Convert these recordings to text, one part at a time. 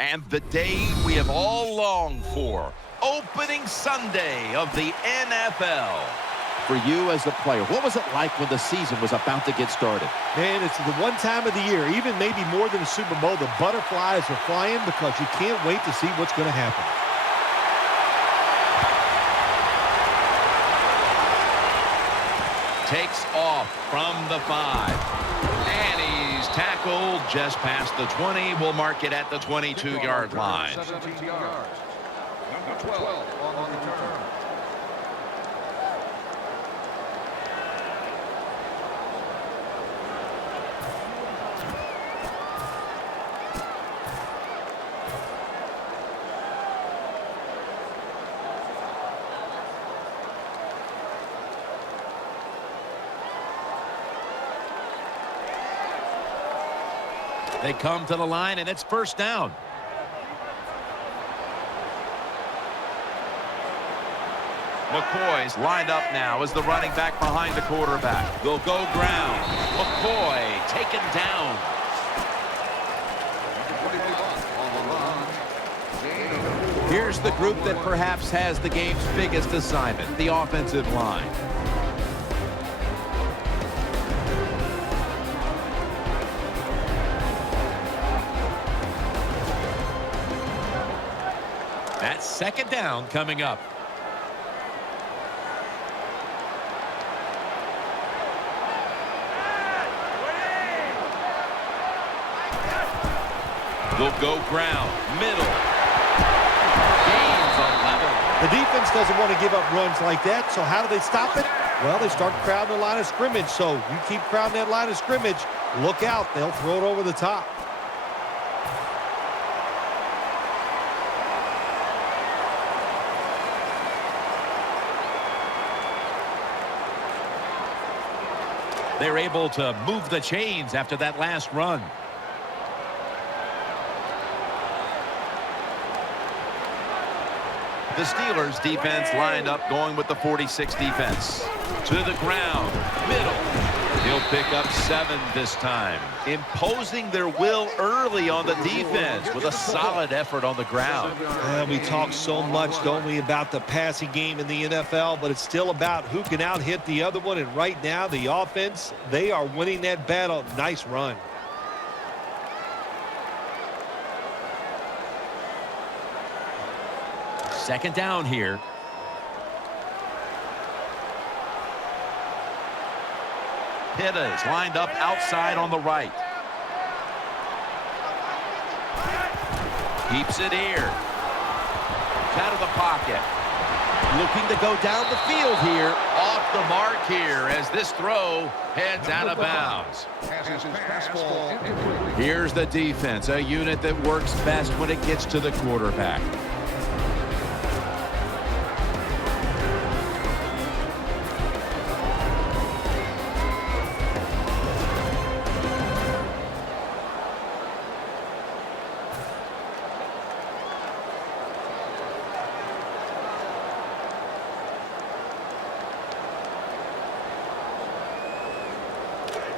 And the day we have all longed for, opening Sunday of the NFL. For you as a player, what was it like when the season was about to get started? Man, it's the one time of the year, even maybe more than a Super Bowl, the butterflies are flying because you can't wait to see what's going to happen. Takes off from the 5. And he's tackled just past the 20. We'll mark it at the 22-yard line. 17 yards. Number 12 on the return. They come to the line, and it's first down. McCoy's lined up now as the running back behind the quarterback. They'll go ground. McCoy taken down. Here's the group that perhaps has the game's biggest assignment, the offensive line. That's second down coming up. They'll go ground, middle. Gains 11. The defense doesn't want to give up runs like that, so how do they stop it? Well, they start crowding the line of scrimmage, so you keep crowding that line of scrimmage, look out, they'll throw it over the top. They're able to move the chains after that last run. The Steelers defense lined up going with the 46 defense. To the ground, middle. He'll pick up 7 this time. Imposing their will early on the defense with a solid effort on the ground. We talk so much, don't we, about the passing game in the NFL, but it's still about who can out-hit the other one, and right now the offense, they are winning that battle. Nice run. Second down here. Pitta is lined up outside on the right. Keeps it here. Out of the pocket. Looking to go down the field here. Off the mark here as this throw heads out of bounds. Here's the defense, a unit that works best when it gets to the quarterback.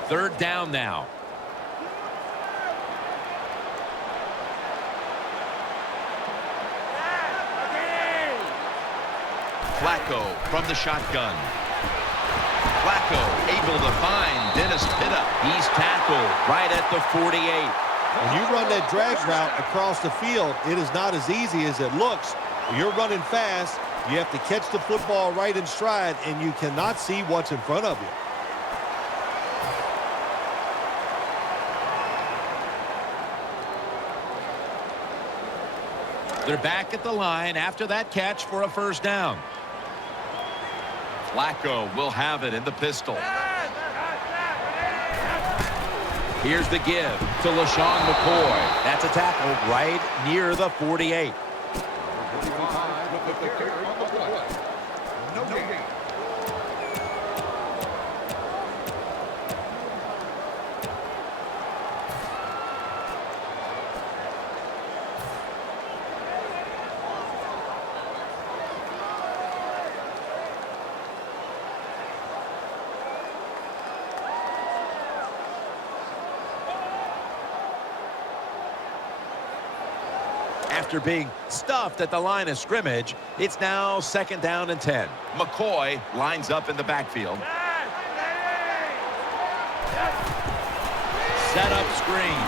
Third down now. Flacco from the shotgun. Flacco able to find Dennis Pitta. He's tackled right at the 48. When you run that drag route across the field, it is not as easy as it looks. When you're running fast, you have to catch the football right in stride, and you cannot see what's in front of you. They're back at the line after that catch for a first down. Flacco will have it in the pistol. Here's the give to LeSean McCoy. That's a tackle right near the 48. After being stuffed at the line of scrimmage, it's now 2nd down and 10. McCoy lines up in the backfield. Set up screen.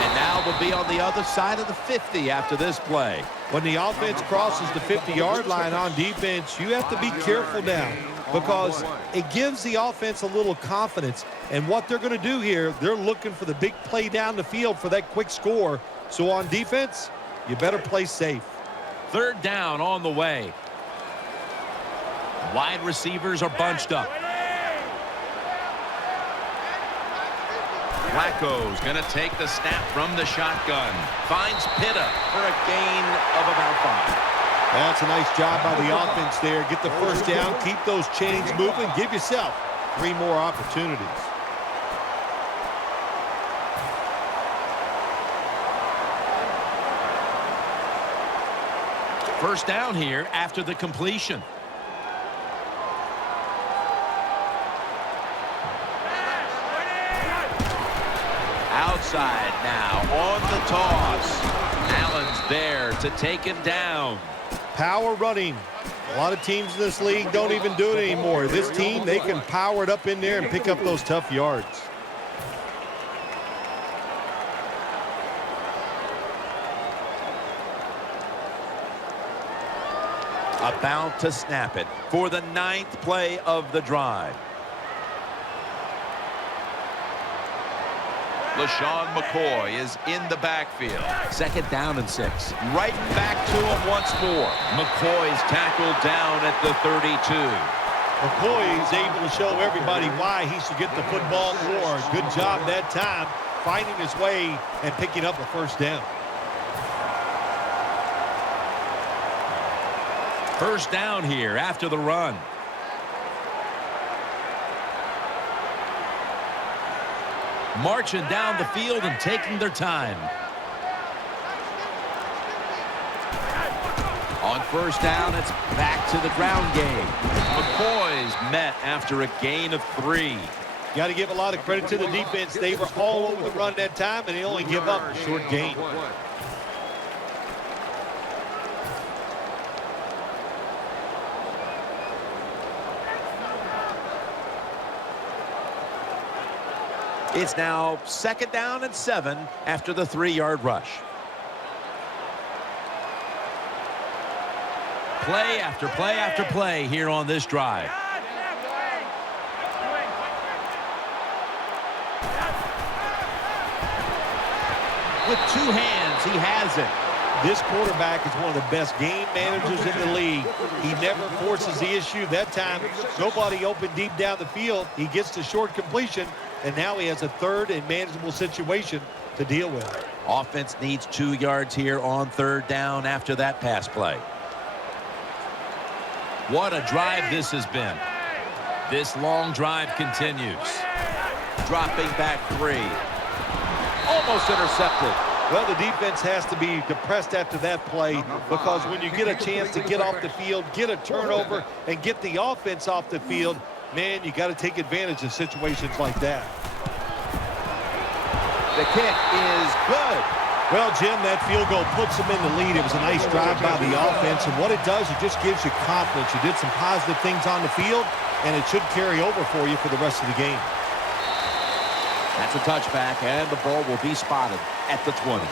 And now they'll be on the other side of the 50 after this play. When the offense crosses the 50-yard line on defense, you have to be careful now because it gives the offense a little confidence. And what they're going to do here, they're looking for the big play down the field for that quick score. So on defense, you better play safe. 3rd down on the way. Wide receivers are bunched up. Flacco's going to take the snap from the shotgun. Finds Pitta for a gain of about 5. That's a nice job by the offense there. Get the first down, keep those chains moving, give yourself 3 more opportunities. First down here after the completion. Outside now on the toss. Allen's there to take him down. Power running. A lot of teams in this league don't even do it anymore. This team, they can power it up in there and pick up those tough yards. About to snap it for the 9th play of the drive. LaShawn McCoy is in the backfield. 2nd down and 6. Right back to him once more. McCoy's tackled down at the 32. McCoy is able to show everybody why he should get the football more. Good job that time, finding his way and picking up a first down. First down here after the run. Marching down the field and taking their time. On first down, it's back to the ground game. McCoy's met after a gain of 3. Got to give a lot of credit to the defense. They were all over the run that time, and they only give up a short gain. It's now 2nd down and 7 after the 3-yard rush. Play after play after play here on this drive. With 2 hands, he has it. This quarterback is one of the best game managers in the league. He never forces the issue. That time, nobody open deep down the field. He gets the short completion, and now he has a 3rd and manageable situation to deal with. Offense needs 2 yards here on 3rd down after that pass play. What a drive this has been. This long drive continues. Dropping back 3. Almost intercepted. Well, the defense has to be depressed after that play because when you get a chance to get off the field, get a turnover, and get the offense off the field, man, you got to take advantage of situations like that. The kick is good. Well, Jim, that field goal puts them in the lead. It was a nice drive by the offense, and what it does, it just gives you confidence. You did some positive things on the field, and it should carry over for you for the rest of the game. That's a touchback, and the ball will be spotted at the 20.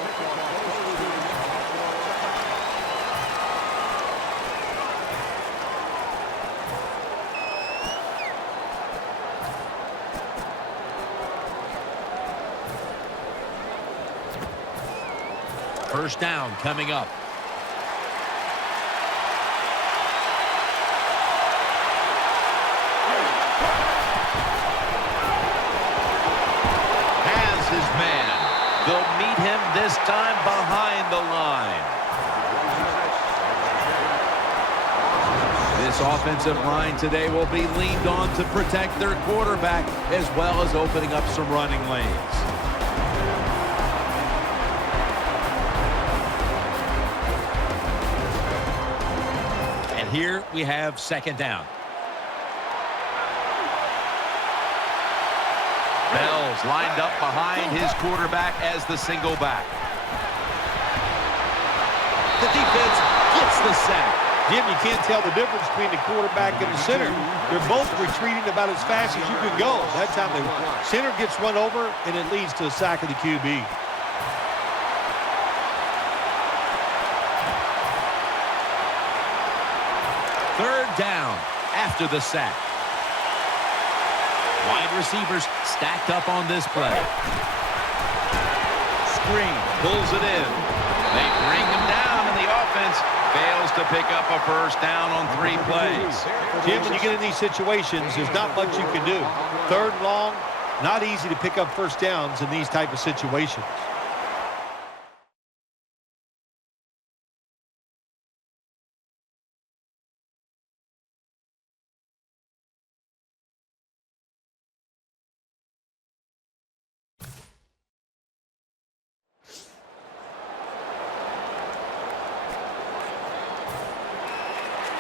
First down coming up. Has his man. They'll meet him this time behind the line. This offensive line today will be leaned on to protect their quarterback as well as opening up some running lanes. Here we have second down. Bell's lined up behind his quarterback as the single back. The defense gets the sack. Jim, you can't tell the difference between the quarterback and the center. They're both retreating about as fast as you can go. That time the center gets run over, and it leads to a sack of the QB. Third down after the sack. Wide receivers stacked up on this play. Screen, pulls it in. They bring him down, and the offense fails to pick up a first down on 3 plays. Jim, when you get in these situations, there's not much you can do. Third and long, not easy to pick up first downs in these type of situations.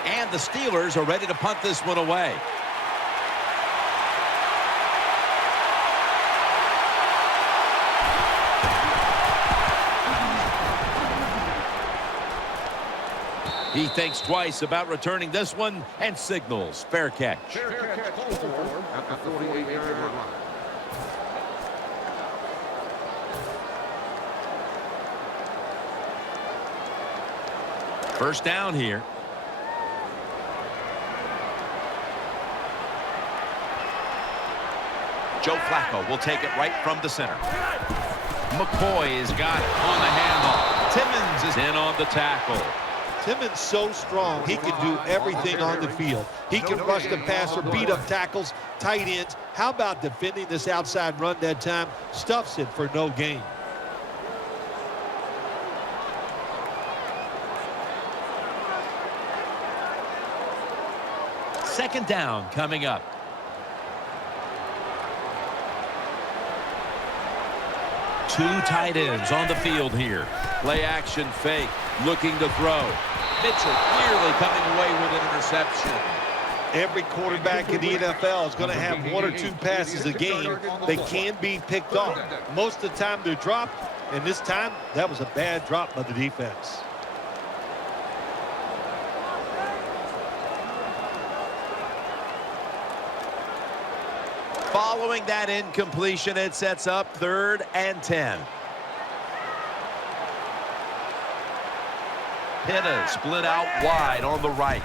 And the Steelers are ready to punt this one away. He thinks twice about returning this one and signals fair catch. Fair catch called for at the 48-yard line. First down here. Joe Flacco will take it right from the center. McCoy has got it on the handoff. Timmons is in on the tackle. Timmons so strong, he can do everything on the field. He can rush the passer, beat up tackles, tight ends. How about defending this outside run that time? Stuffs it for no gain. Second down coming up. Two tight ends on the field here. Play action fake, looking to throw. Mitchell clearly coming away with an interception. Every quarterback in the NFL is going to have 1 or 2 passes a game. They can be picked off. Most of the time they're dropped, and this time that was a bad drop by the defense. Following that incompletion, it sets up 3rd and 10. Pitta split out wide on the right.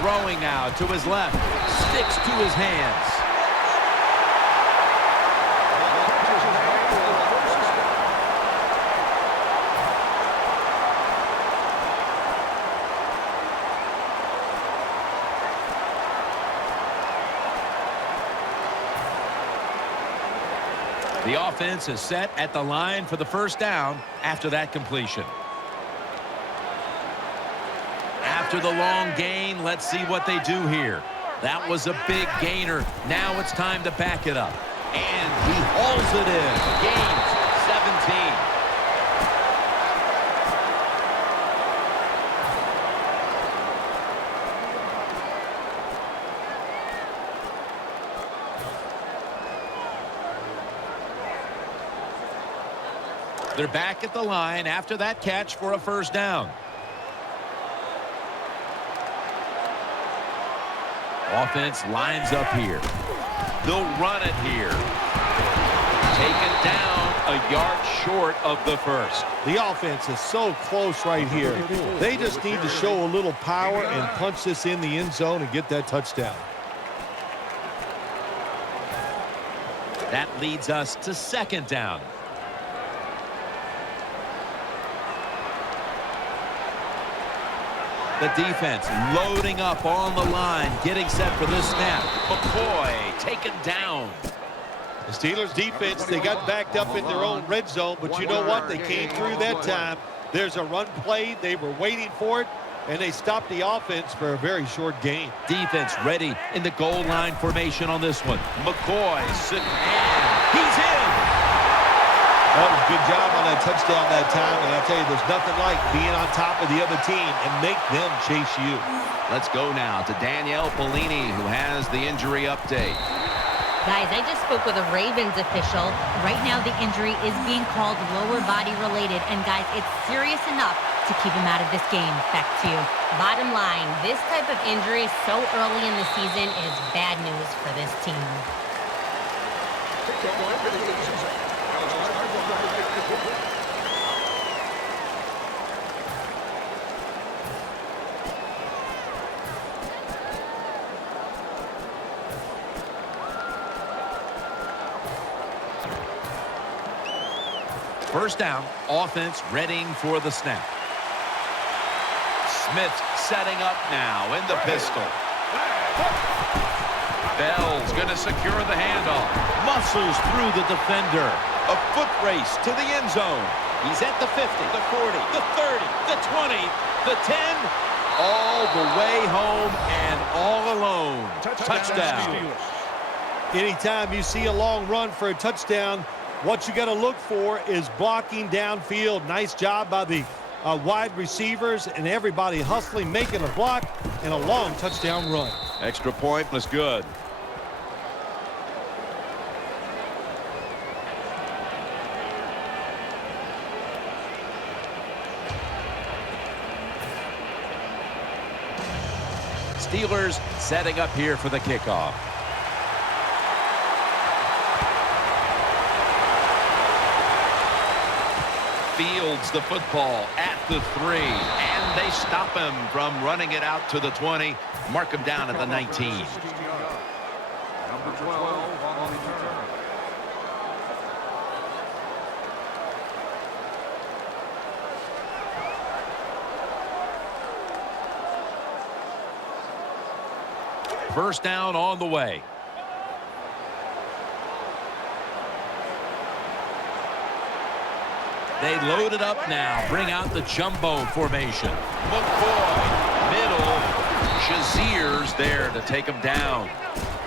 Throwing out to his left. Sticks to his hands. The offense is set at the line for the first down after that completion. After the long gain, let's see what they do here. That was a big gainer. Now it's time to back it up. And he hauls it in. Gains 17. They're back at the line after that catch for a first down. Offense lines up here. They'll run it here. Taken down a yard short of the first. The offense is so close right here. They just need to show a little power and punch this in the end zone and get that touchdown. That leads us to second down. The defense loading up on the line, getting set for this snap. McCoy taken down. The Steelers defense, they got backed up in their own red zone, but you know what? They came through that time. There's a run play. They were waiting for it, and they stopped the offense for a very short gain. Defense ready in the goal line formation on this one. McCoy sitting, and he's in. That was a good job on that touchdown that time, and I'll tell you, there's nothing like being on top of the other team and make them chase you. Let's go now to Danielle Bellini, who has the injury update. Guys, I just spoke with a Ravens official. Right now, the injury is being called lower body related. And guys, it's serious enough to to keep him out of this game. Back to you. Bottom line, this type of injury so early in the season is bad news for this team. First down, offense readying for the snap. Smith setting up now in the pistol. Bell's going to secure the handoff. Muscles through the defender. A foot race to the end zone. He's at the 50, the 40, the 30, the 20, the 10. All the way home and all alone. Touchdown. Anytime you see a long run for a touchdown, what you got to look for is blocking downfield. Nice job by the wide receivers and everybody hustling, making a block, and a long touchdown run. Extra point was good. Steelers setting up here for the kickoff. Fields the football at the 3, and they stop him from running it out to the 20. Mark him down at the 19. Number 12 on the return. First down on the way. They load it up now. Bring out the jumbo formation. McCoy, middle. Shazier's there to take him down.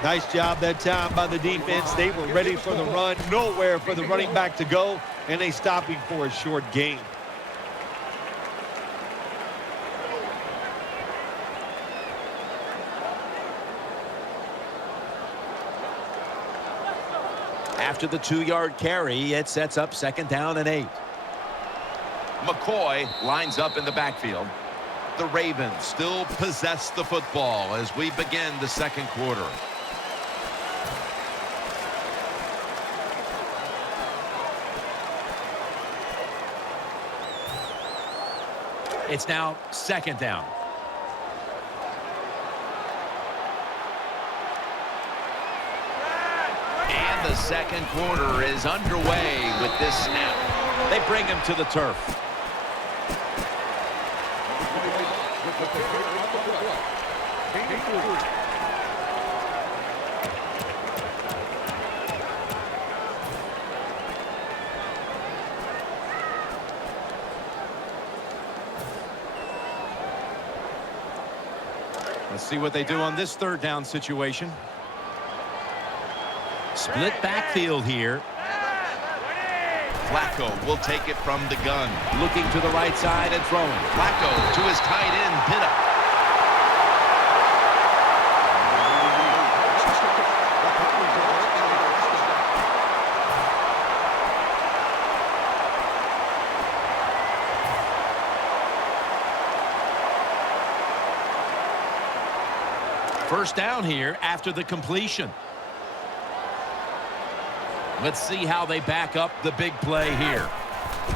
Nice job that time by the defense. They were ready for the run. Nowhere for the running back to go, and they stopped him for a short gain. After the 2-yard carry, it sets up second down and 8. McCoy lines up in the backfield. The Ravens still possess the football as we begin the second quarter. It's now second down. And the second quarter is underway with this snap. They bring him to the turf. Let's see what they do on this third down situation. Split backfield here. Flacco will take it from the gun. Looking to the right side and throwing. Flacco to his tight end, Pinnock. First down here after the completion. Let's see how they back up the big play here.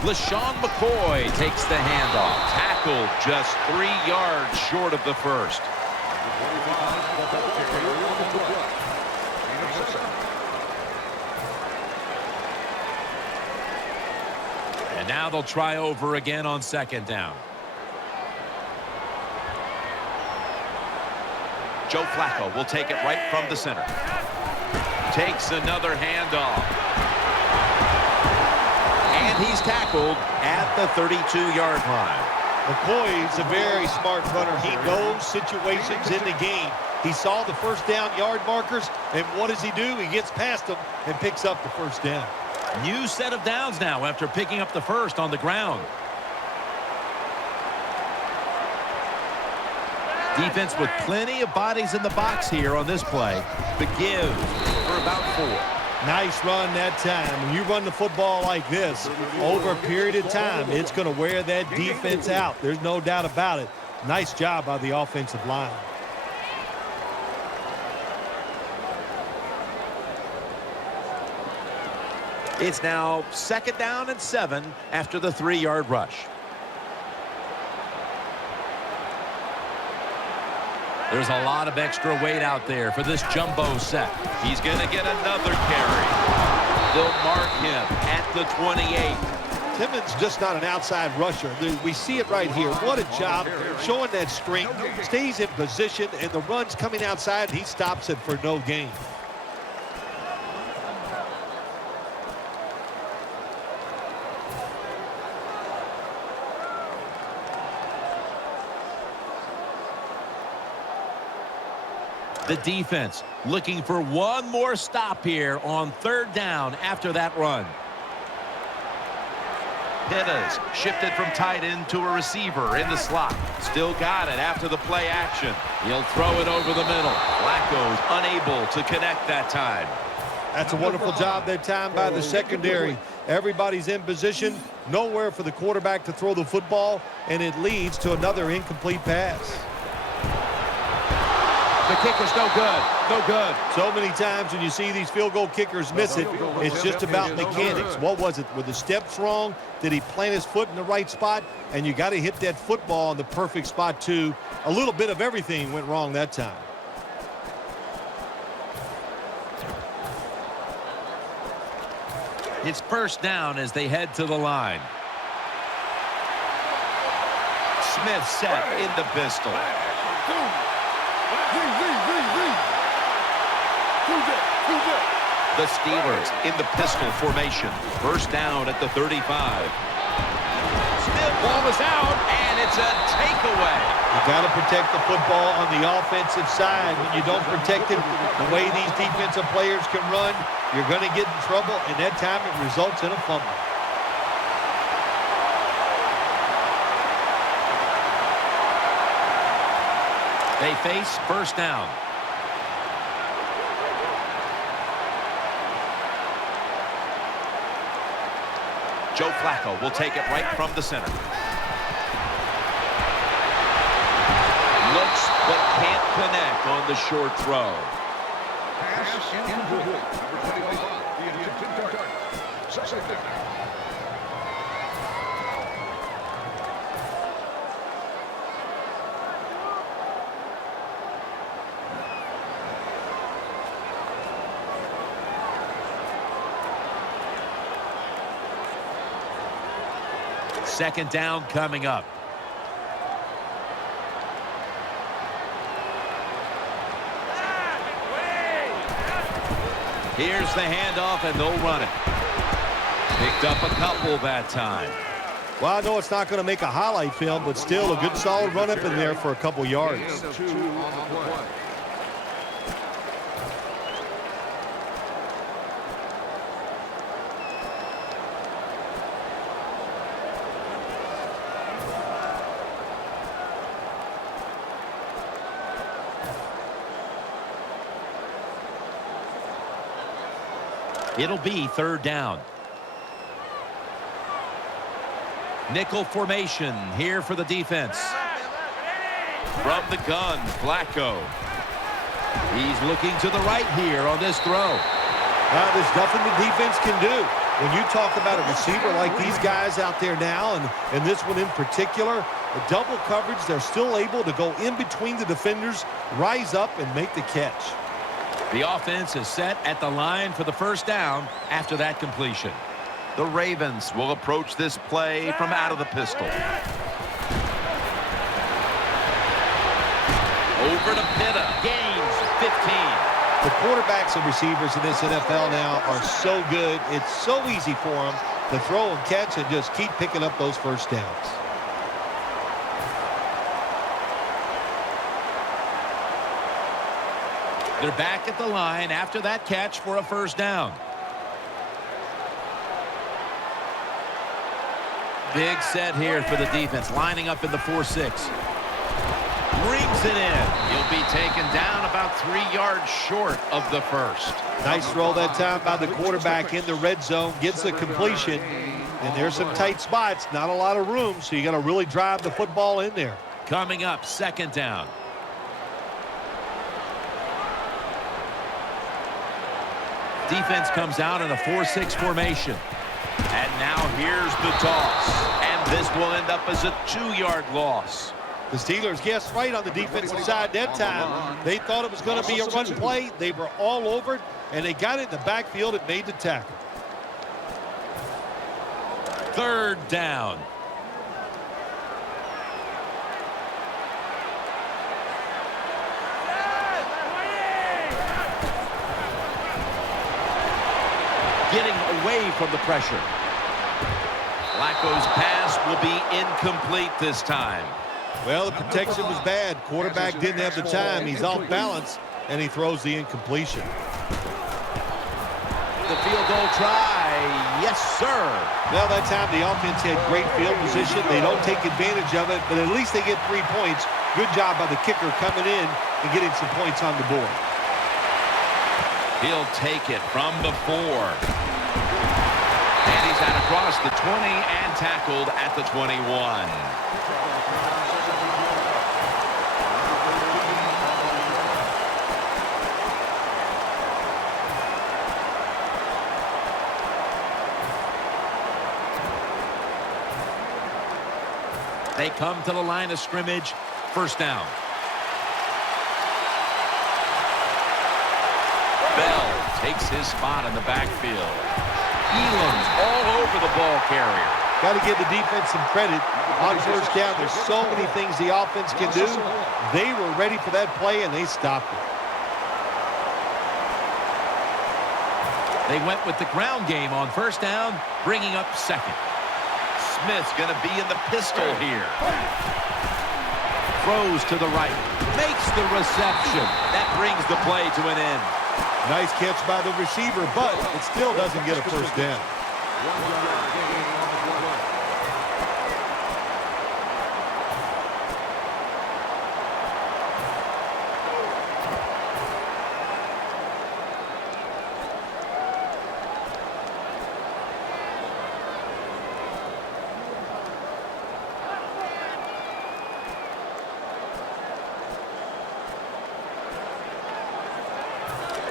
LeSean McCoy takes the handoff. Tackled just 3 yards short of the first. And now they'll try over again on second down. Joe Flacco will take it right from the center. Takes another handoff. And he's tackled at the 32-yard line. McCoy's a very smart runner. He knows situations in the game. He saw the first down yard markers, and what does he do? He gets past them and picks up the first down. New set of downs now after picking up the first on the ground. Defense with plenty of bodies in the box here on this play. The give for about 4. Nice run that time. When you run the football like this over a period of time, it's going to wear that defense out. There's no doubt about it. Nice job by the offensive line. It's now 2nd down and 7 after the 3-yard rush. There's a lot of extra weight out there for this jumbo set. He's going to get another carry. They'll mark him at the 28. Timmons just not an outside rusher. We see it right here. What a job showing that strength. Stays in position, and the run's coming outside. He stops it for no gain. The defense looking for one more stop here on 3rd down after that run. Pittas shifted from tight end to a receiver in the slot. Still got it after the play action. He'll throw it over the middle. Flacco's unable to connect that time. That's a wonderful job that time by the secondary. Everybody's in position. Nowhere for the quarterback to throw the football, and it leads to another incomplete pass. The kicker's no good. No good. So many times when you see these field goal kickers miss it, it's just about mechanics. What was it? Were the steps wrong? Did he plant his foot in the right spot? And you got to hit that football in the perfect spot, too. A little bit of everything went wrong that time. It's 1st down as they head to the line. Smith set in the pistol. The Steelers in the pistol formation. 1st down at the 35. Smith, ball is out, and it's a takeaway. You got to protect the football on the offensive side. When you don't protect it, the way these defensive players can run, you're going to get in trouble, and that time it results in a fumble. They face 1st down. Joe Flacco will take it right from the center. Looks but can't connect on the short throw. Pass incomplete. Number 25, the intended target. 2nd down. Second down coming up. Here's the handoff, and they'll run it. Picked up a couple that time. Well, I know it's not going to make a highlight film, but still a good solid run up in there for a couple yards. 2 on the play. It'll be 3rd down. Nickel formation here for the defense. From the gun, Flacco. He's looking to the right here on this throw. There's nothing the defense can do. When you talk about a receiver like these guys out there now, and this one in particular, the double coverage, they're still able to go in between the defenders, rise up, and make the catch. The offense is set at the line for the 1st down after that completion. The Ravens will approach this play from out of the pistol. Over to Pitta. Gains 15. The quarterbacks and receivers in this NFL now are so good. It's so easy for them to throw and catch and just keep picking up those 1st downs. They're back at the line after that catch for a 1st down. Big set here for the defense, lining up in the 4-6. Brings it in. He'll be taken down about about 3 yards short of the first. Nice throw that time by the quarterback in the red zone. Gets the completion. And there's some tight spots. Not a lot of room, so you got to really drive the football in there. Coming up, second down. Defense comes out in a 4-6 formation. And now here's the toss. And this will end up as a 2-yard loss. The Steelers guessed right on the defensive side that time. They thought it was going to be a run play. They were all over it, and they got it in the backfield and made the tackle. Third down. Getting away from the pressure. Flacco's pass will be incomplete this time. Well, the protection was bad. Quarterback didn't have the time. He's off balance, and he throws the incompletion. The field goal try. Yes, sir. Well, that time the offense had great field position. They don't take advantage of it, but at least they get 3 points. Good job by the kicker coming in and getting some points on the board. He'll take it from the 4. And he's out across the 20 and tackled at the 21. They come to the line of scrimmage. First down. Bell takes his spot in the backfield. Elam's all over the ball carrier. Got to give the defense some credit. On first down, there's so many things the offense can do. They were ready for that play, and they stopped it. They went with the ground game on first down, bringing up second. Smith's going to be in the pistol here. Throws to the right. Makes the reception. That brings the play to an end. Nice catch by the receiver, but it still doesn't get a first down.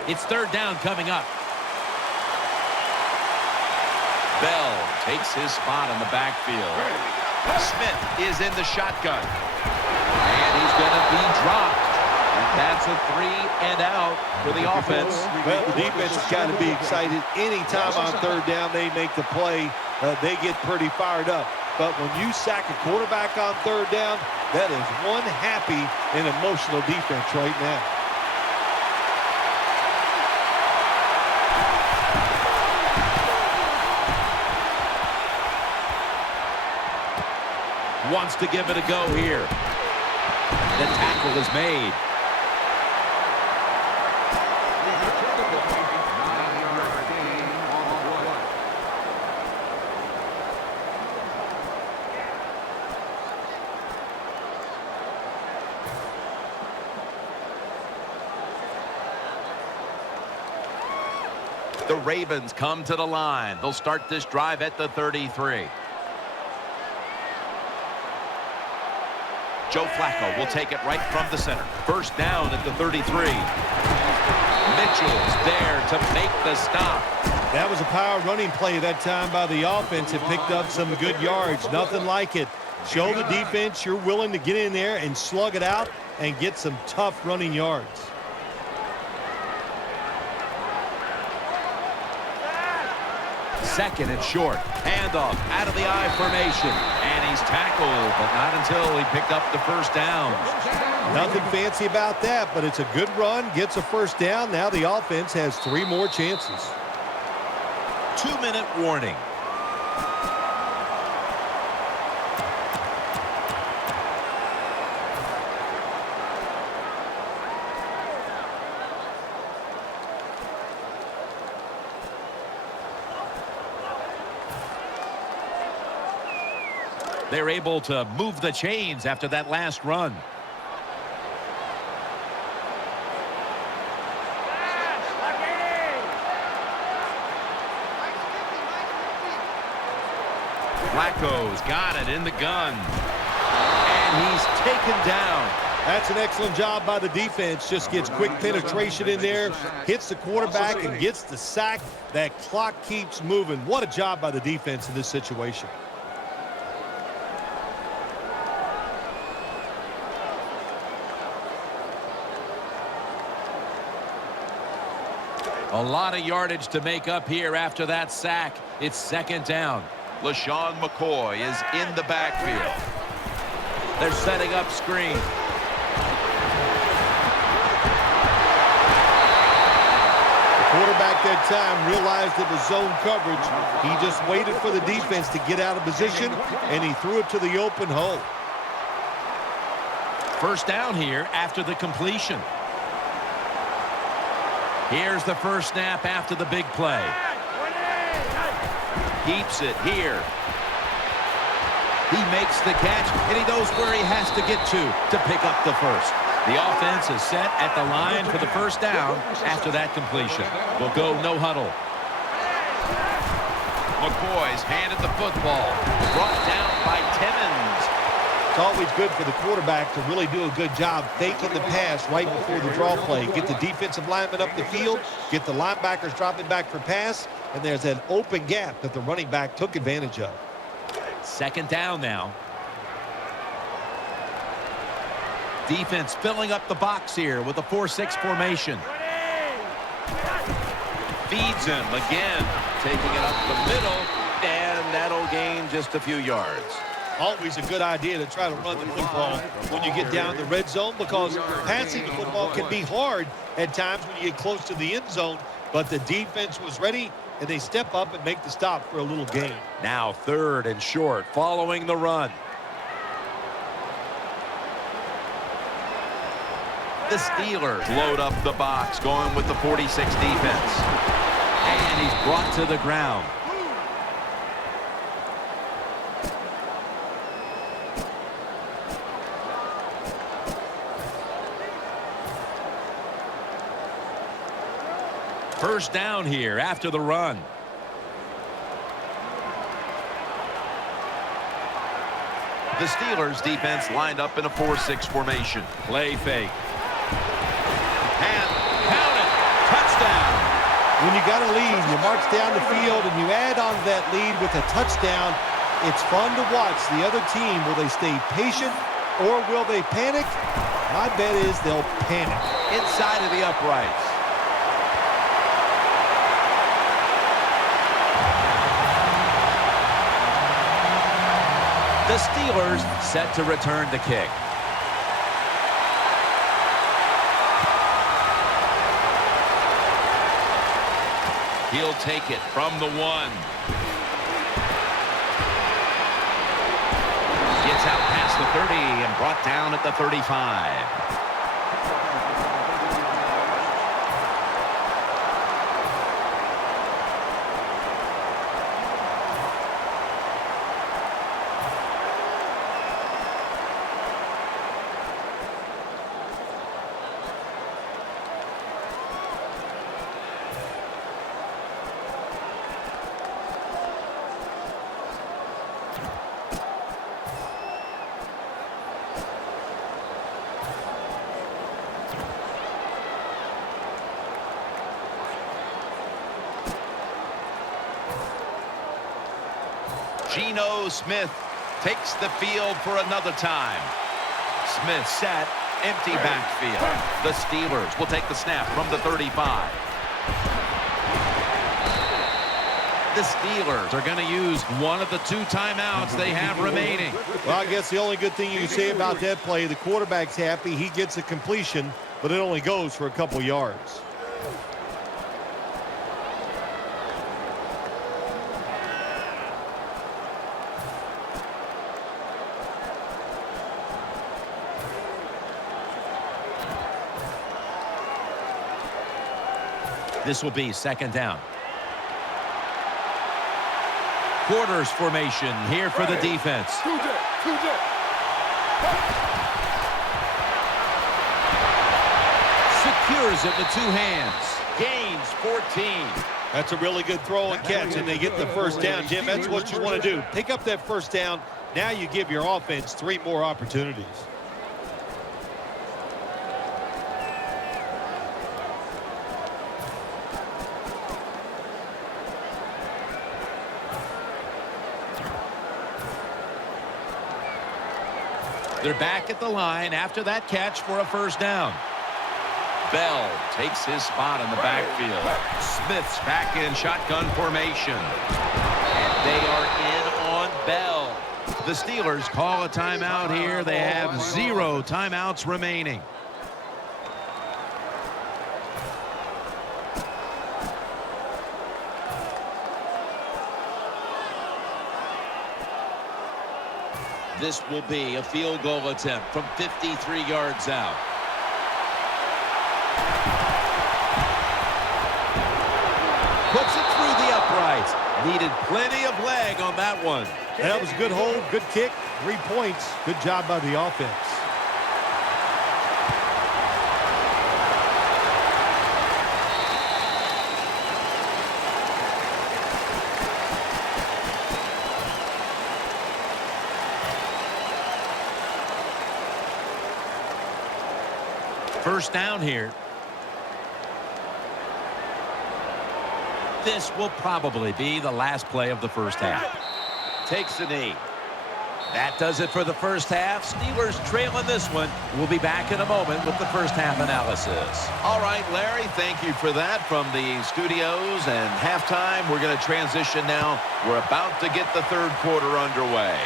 It's third down coming up. Bell takes his spot in the backfield. Smith is in the shotgun. And he's going to be dropped. And that's a 3 and out for the offense. Well, the defense has got to be excited. Anytime on third down they make the play, they get pretty fired up. But when you sack a quarterback on third down, that is one happy and emotional defense right now. Wants to give it a go here. The tackle is made. The Ravens come to the line. They'll start this drive at the 33. Joe Flacco will take it right from the center. First down at the 33. Mitchell's there to make the stop. That was a power running play that time by the offense. It picked up some good yards. Nothing like it. Show the defense you're willing to get in there and slug it out and get some tough running yards. Second and short. Handoff out of the I formation. And he's tackled, but not until he picked up the first down. Nothing fancy about that, but it's a good run. Gets a first down. Now the offense has 3 more chances. 2-minute warning. They're able to move the chains after that last run. Flacco's got it in the gun. And he's taken down. That's an excellent job by the defense. Just gets quick penetration in there, hits the quarterback, and gets the sack. That clock keeps moving. What a job by the defense in this situation. A lot of yardage to make up here after that sack. It's second down. LaShawn McCoy is in the backfield. They're setting up screen. The quarterback that time realized it was zone coverage. He just waited for the defense to get out of position, and he threw it to the open hole. First down here after the completion. Here's the first snap after the big play. Keeps it here. He makes the catch, and he knows where he has to get to pick up the first. The offense is set at the line for the first down after that completion. We'll go no huddle. McCoy's handed the football. Brought down by Timmons. It's always good for the quarterback to really do a good job faking the pass right before the draw play. Get the defensive lineman up the field, get the linebackers dropping back for pass, and there's an open gap that the running back took advantage of. Second down now. Defense filling up the box here with a 4-6 formation. Feeds him again. Taking it up the middle, and that'll gain just a few yards. Always a good idea to try to run the football when you get down the red zone, because passing the football can be hard at times when you get close to the end zone. But the defense was ready, and they step up and make the stop for a little gain. Now third and short following the run. The Steelers load up the box, going with the 46 defense. And he's brought to the ground. First down here after the run. The Steelers defense lined up in a 4-6 formation. Play fake. And count it. Touchdown. When you got a lead, you march down the field and you add on that lead with a touchdown. It's fun to watch the other team. Will they stay patient or will they panic? My bet is they'll panic. Inside of the uprights. The Steelers set to return the kick. He'll take it from the 1. Gets out past the 30 and brought down at the 35. Geno Smith takes the field for another time. Smith set, empty backfield. The Steelers will take the snap from the 35. The Steelers are going to use one of the 2 timeouts they have remaining. Well, I guess the only good thing you can say about that play, the quarterback's happy. He gets a completion, but it only goes for a couple yards. This will be second down. Quarters formation here for the defense. Secures it with 2 hands. Gains 14. That's a really good throw and catch, and they get the first down. Jim, that's what you want to do. Pick up that first down. Now you give your offense 3 more opportunities. They're back at the line after that catch for a first down. Bell takes his spot in the backfield. Smith's back in shotgun formation. And they are in on Bell. The Steelers call a timeout here. They have 0 timeouts remaining. This will be a field goal attempt from 53 yards out. Puts it through the uprights. Needed plenty of leg on that one. That was a good hold, good kick, 3 points. Good job by the offense. First down here. This will probably be the last play of the first half. Takes a knee. That does it for the first half. Steelers trailing this one. We'll be back in a moment with the first half analysis. All right, Larry, thank you for that from the studios. And halftime, we're going to transition now. We're about to get the third quarter underway.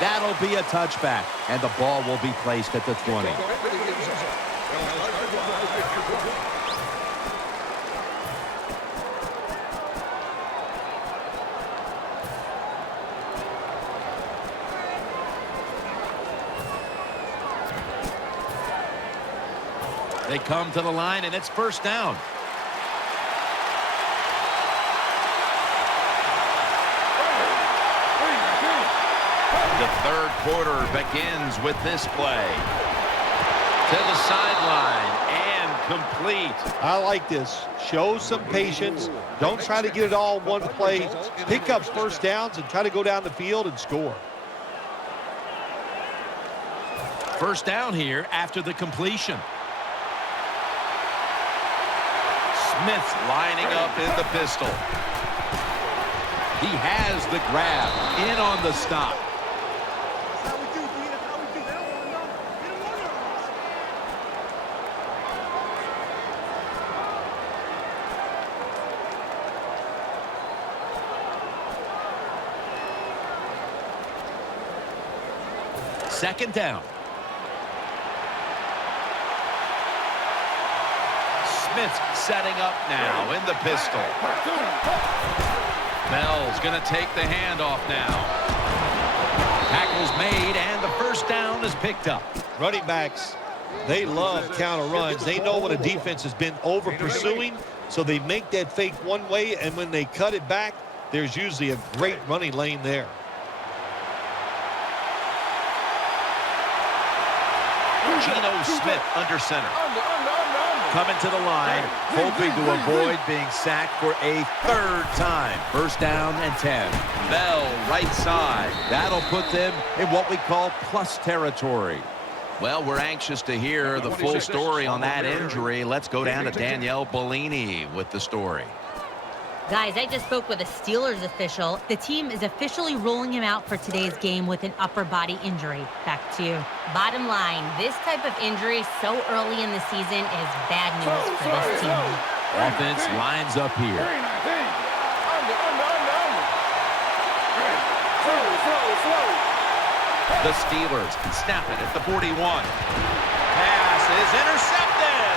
That'll be a touchback, and the ball will be placed at the 20. They come to the line, and it's first down. The third quarter begins with this play. To the sideline and complete. I like this. Show some patience. Don't try to get it all in one play. Pick up first downs and try to go down the field and score. First down here after the completion. Smith's lining up in the pistol. He has the grab. In on the stop. Second down. Smith's setting up now in the pistol. Bell's going to take the handoff now. Tackle's made, and the first down is picked up. Running backs, they love counter runs. They know when a defense has been over pursuing, so they make that fake one way, and when they cut it back, there's usually a great running lane there. Geno Smith under center. Coming to the line, hoping to avoid being sacked for a third time. First down and 10. Bell, right side. That'll put them in what we call plus territory. Well, we're anxious to hear the full story on that injury. Let's go down to Danielle Bellini with the story. Guys, I just spoke with a Steelers official. The team is officially ruling him out for today's game with an upper body injury. Back to you. Bottom line, this type of injury so early in the season is bad news for this team. Offense lines up here. The Steelers snap it at the 41. Pass is intercepted.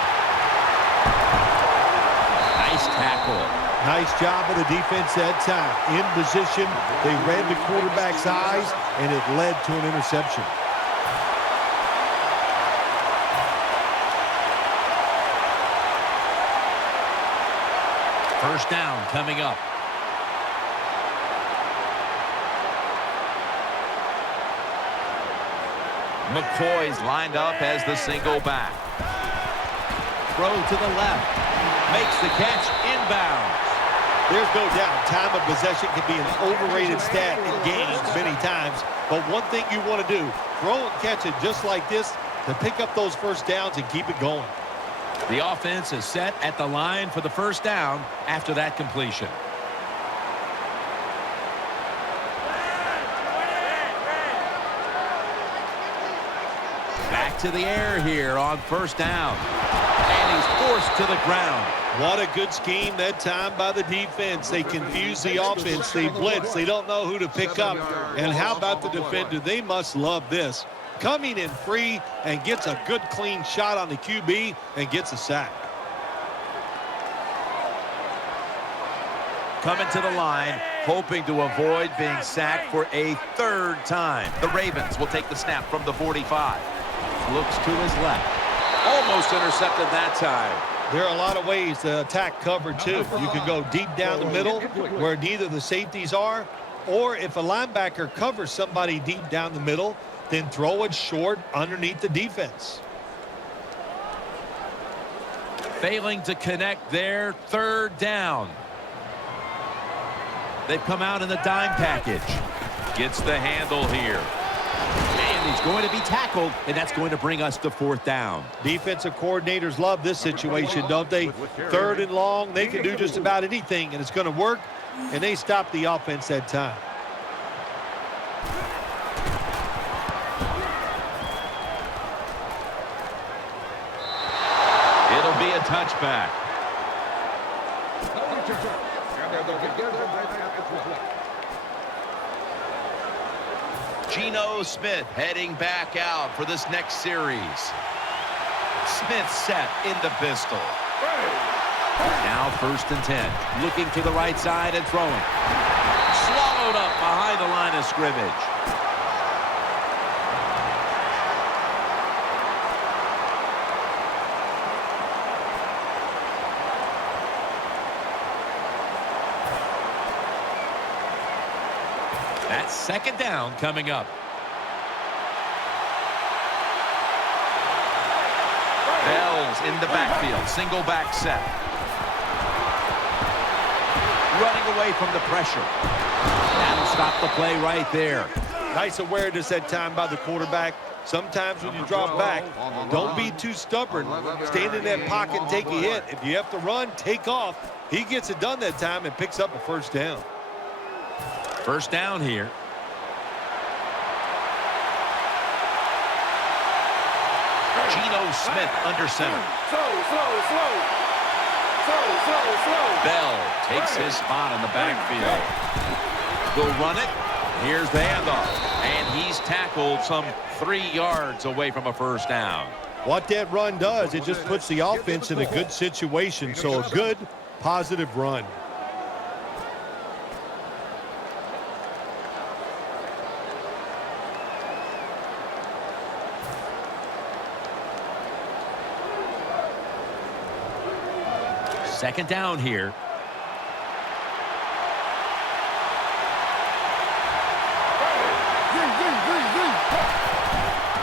Nice tackle. Nice job of the defense that time. In position, they read the quarterback's eyes, and it led to an interception. First down coming up. McCoy's lined up as the single back. Throw to the left. Makes the catch in bounds. There's no doubt time of possession can be an overrated stat in games many times. But one thing you want to do, throw and catch it just like this to pick up those first downs and keep it going. The offense is set at the line for the first down after that completion. Back to the air here on first down. And he's forced to the ground. What a good scheme that time by the defense. They confuse the offense. They blitz. They don't know who to pick up. And how about the defender? They must love this. Coming in free and gets a good clean shot on the QB and gets a sack. Coming to the line, hoping to avoid being sacked for a third time. The Ravens will take the snap from the 45. Looks to his left. Almost intercepted that time. There are a lot of ways to attack cover, too. You can go deep down the middle where neither the safeties are, or if a linebacker covers somebody deep down the middle, then throw it short underneath the defense. Failing to connect there, third down. They've come out in the dime package. Gets the handle here. And he's going to be tackled, and that's going to bring us to fourth down. Defensive coordinators love this situation, don't they? Third and long, they can do just about anything, and it's going to work, and they stop the offense that time. It'll be a touchback. Geno Smith heading back out for this next series. Smith set in the pistol. Now first and 10. Looking to the right side and throwing. Swallowed up behind the line of scrimmage. That's second down coming up. Bell's in the backfield. Single back set. Running away from the pressure. That'll stop the play right there. Nice awareness that time by the quarterback. Sometimes when you drop back, don't be too stubborn. Stand in that pocket and take a hit. If you have to run, take off. He gets it done that time and picks up a first down. First down here. Geno Smith under center. Slow. Bell takes his spot in the backfield. Will run it. Here's the handoff. And he's tackled some 3 yards away from a first down. What that run does, it just puts the offense in a good situation. So a good, positive run. Second down here.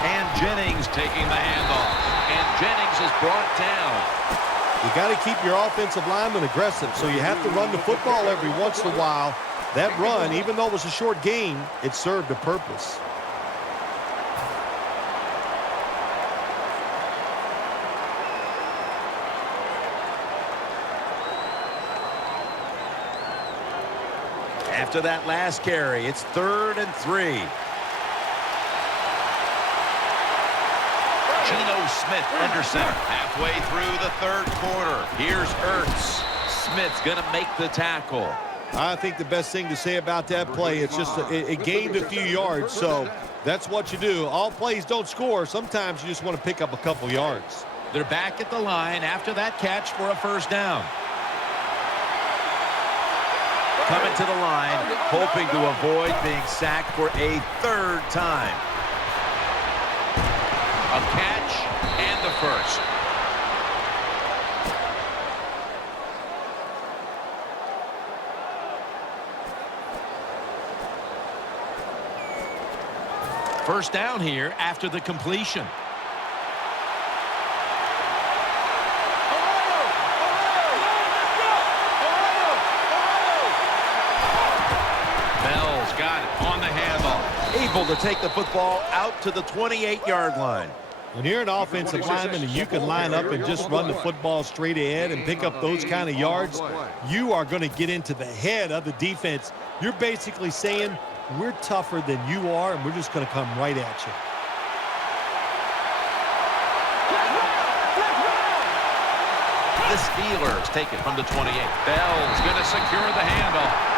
And Jennings taking the handoff. And Jennings is brought down. You got to keep your offensive lineman aggressive, so you have to run the football every once in a while. That run, even though it was a short gain, it served a purpose. After that last carry, it's 3rd and 3. Geno Smith under center. Halfway through the third quarter. Here's Ertz. Smith's going to make the tackle. I think the best thing to say about that play, it's just it gained a few yards, so that's what you do. All plays don't score. Sometimes you just want to pick up a couple yards. They're back at the line after that catch for a first down. Coming to the line, hoping to avoid being sacked for a third time. A catch and the first. First down here after the completion. Able to take the football out to the 28-yard line. When you're an offensive lineman and you can line up and just run the football straight ahead and pick up those kind of yards, you are going to get into the head of the defense. You're basically saying, we're tougher than you are, and we're just going to come right at you. The Steelers take it from the 28. Bell's going to secure the handoff.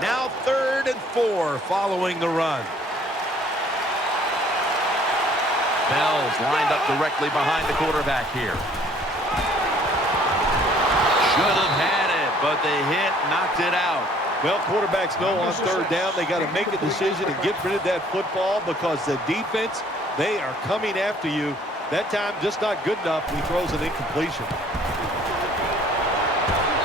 Now 3rd and 4 following the run. Bell's lined up directly behind the quarterback here. Should have had it, but the hit knocked it out. Well, quarterbacks know on 3rd down they got to make a decision and get rid of that football because the defense, they are coming after you. That time just not good enough. He throws an incompletion.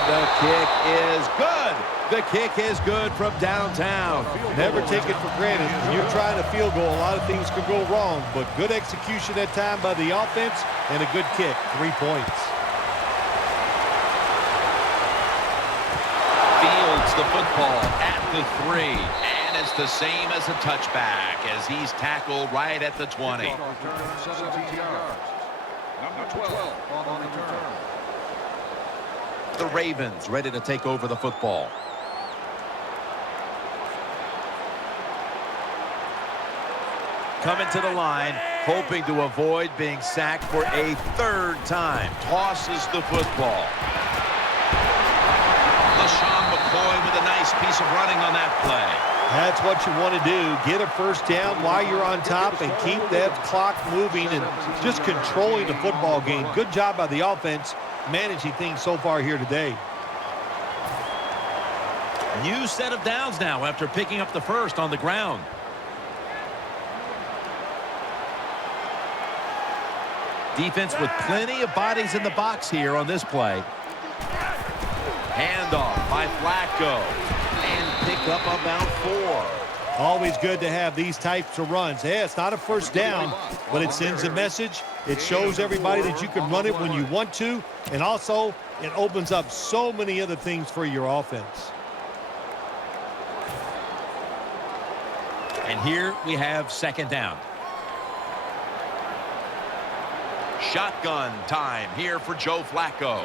The kick is good. The kick is good from downtown. Never take it for granted. When you're trying a field goal, a lot of things could go wrong, but good execution that time by the offense and a good kick. 3 points. Fields the football at the 3, and it's the same as a touchback as he's tackled right at the 20. Number 12 on the return. The Ravens ready to take over the football. Coming to the line, hoping to avoid being sacked for a 3rd time. Tosses the football. LaShawn McCoy with a nice piece of running on that play. That's what you want to do. Get a 1st down while you're on top and keep that clock moving and just controlling the football game. Good job by the offense managing things so far here today. New set of downs now after picking up the 1st on the ground. Defense with plenty of bodies in the box here on this play. Handoff by Flacco. And pick up about 4. Always good to have these types of runs. Yeah, it's not a 1st down, but it sends a message. It shows everybody that you can run it when you want to, and also it opens up so many other things for your offense. And here we have 2nd down. Shotgun time here for Joe Flacco.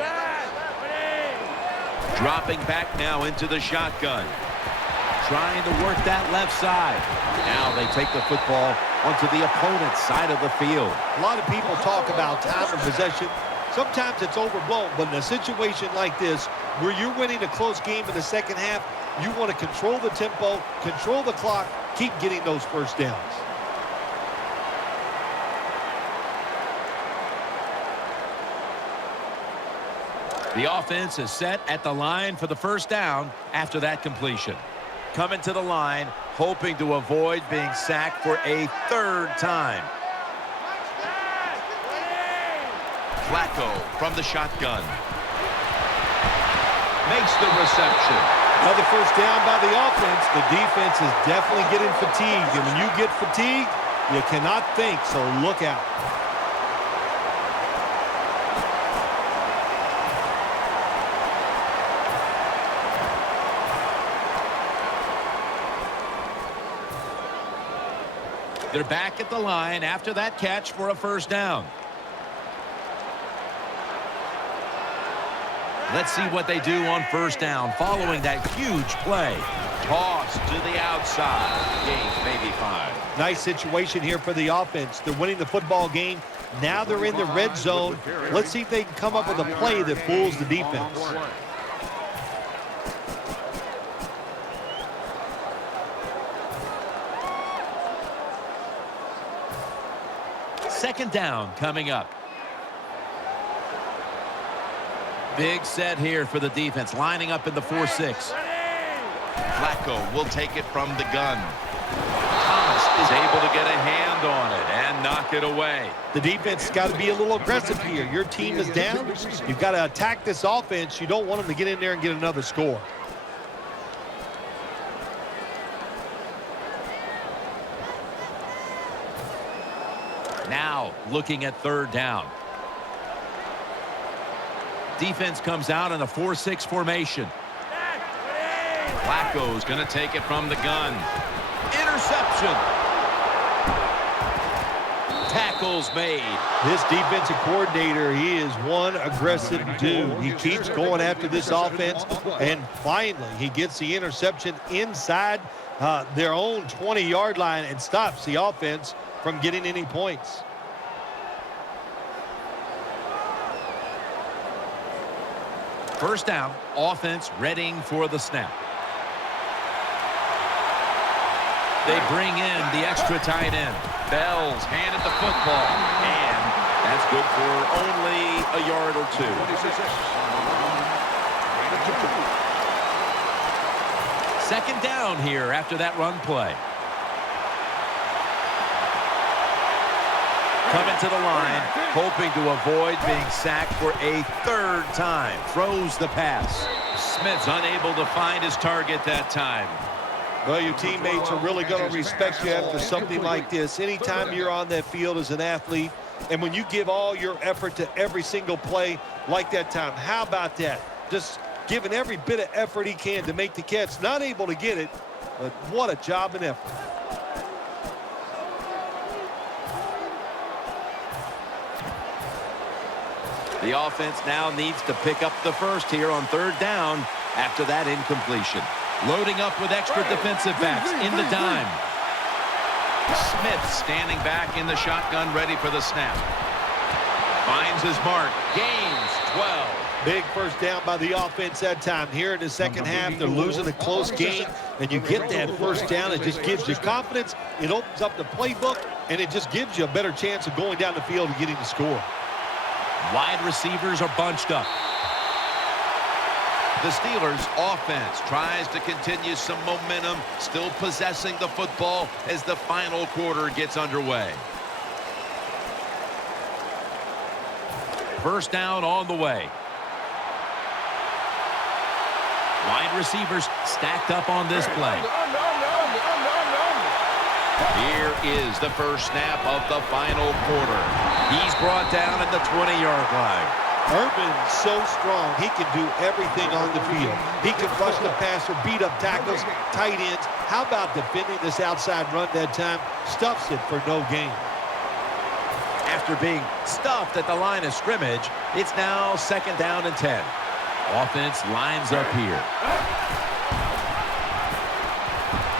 Dropping back now into the shotgun. Trying to work that left side. Now they take the football onto the opponent's side of the field. A lot of people talk about time of possession. Sometimes it's overblown, but in a situation like this, where you're winning a close game in the 2nd half, you want to control the tempo, control the clock, keep getting those 1st downs. The offense is set at the line for the 1st down after that completion. Coming to the line, hoping to avoid being sacked for a 3rd time. Flacco from the shotgun. Makes the reception. Another 1st down by the offense. The defense is definitely getting fatigued, and when you get fatigued, you cannot think, so look out. They're back at the line after that catch for a 1st down. Let's see what they do on 1st down following that huge play. Toss to the outside. Gains maybe 5. Nice situation here for the offense. They're winning the football game. Now they're in the red zone. Let's see if they can come up with a play that fools the defense. Second down coming up. Big set here for the defense, lining up in the 4-6. Flacco will take it from the gun. Thomas is able to get a hand on it and knock knock it away. The defense has got to be a little aggressive here. Your team is down. You've got to attack this offense. You don't want them to get in there and get another score. Now looking at third down. Defense comes out in a 4-6 formation. Flacco's going to take it from the gun. Interception. Tackles made. This defensive coordinator, he is one aggressive dude. He keeps going after this offense, and finally he gets the interception inside their own 20-yard line and stops the offense from getting any points. First down, offense readying for the snap. They bring in the extra tight end. Bell's handed the football, and that's good for only a yard or two. Second down here after that run play. Coming to the line, hoping to avoid being sacked for a third time. Throws the pass. Smith's unable to find his target that time. Well, your teammates are really going to respect you after something like this. Anytime you're on that field as an athlete, and when you give all your effort to every single play like that time, how about that? Just giving every bit of effort he can to make the catch. Not able to get it, but what a job and effort. The offense now needs to pick up the first here on third down after that incompletion. Loading up with extra defensive backs in the dime. Smith standing back in the shotgun, ready for the snap. Finds his mark. Gains 12. Big first down by the offense that time. Here in the second half, they're losing a close game, and you get that first down. It just gives you confidence. It opens up the playbook, and it just gives you a better chance of going down the field and getting the score. Wide receivers are bunched up. The Steelers offense tries to continue some momentum, still possessing the football as the final quarter gets underway. First down on the way. Wide receivers stacked up on this play. Here is the first snap of the final quarter. He's brought down at the 20-yard line. Urban's so strong, he can do everything on the field. He can rush the passer, beat up tackles, tight ends. How about defending this outside run that time? Stuffs it for no gain. After being stuffed at the line of scrimmage, it's now second down and 10. Offense lines up here.